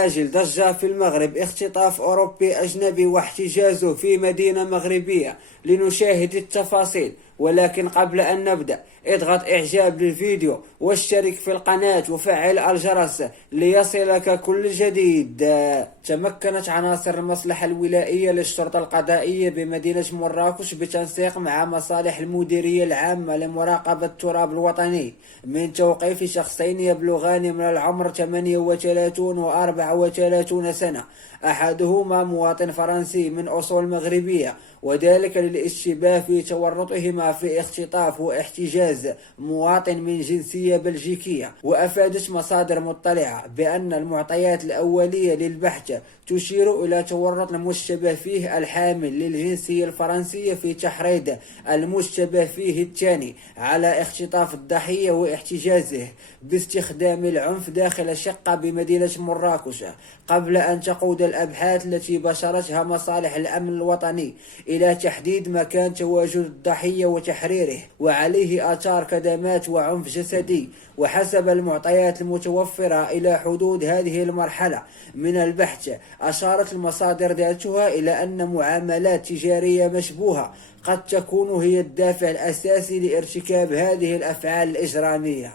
عاجل ضجة في المغرب، اختطاف أوروبي أجنبي واحتجازه في مدينة مغربية. لنشاهد التفاصيل، ولكن قبل أن نبدأ اضغط إعجاب للفيديو واشترك في القناة وفعل الجرس ليصلك كل جديد. تمكنت عناصر المصلحة الولائية للشرطة القضائية بمدينة مراكش بتنسيق مع مصالح المديرية العامة لمراقبة التراب الوطني من توقيف شخصين يبلغان من العمر 38 و 34 سنة، أحدهما مواطن فرنسي من أصول مغربية، وذلك للاشتباه في تورطهما في اختطاف واحتجاز مواطن من جنسية بلجيكية. وأفادت مصادر مطلعة بأن المعطيات الأولية للبحث تشير إلى تورط المشتبه فيه الحامل للجنسية الفرنسية في تحريض المشتبه فيه الثاني على اختطاف الضحية واحتجازه باستخدام العنف داخل شقة بمدينة مراكش، قبل أن تقود الأبحاث التي بشرتها مصالح الأمن الوطني إلى تحديد مكان تواجد الضحية وتحريره وعليه آثار كدمات وعنف جسدي. وحسب المعطيات المتوفرة إلى حدود هذه المرحلة من البحث، أشارت المصادر ذاتها إلى أن معاملات تجارية مشبوهة قد تكون هي الدافع الأساسي لارتكاب هذه الأفعال الإجرامية.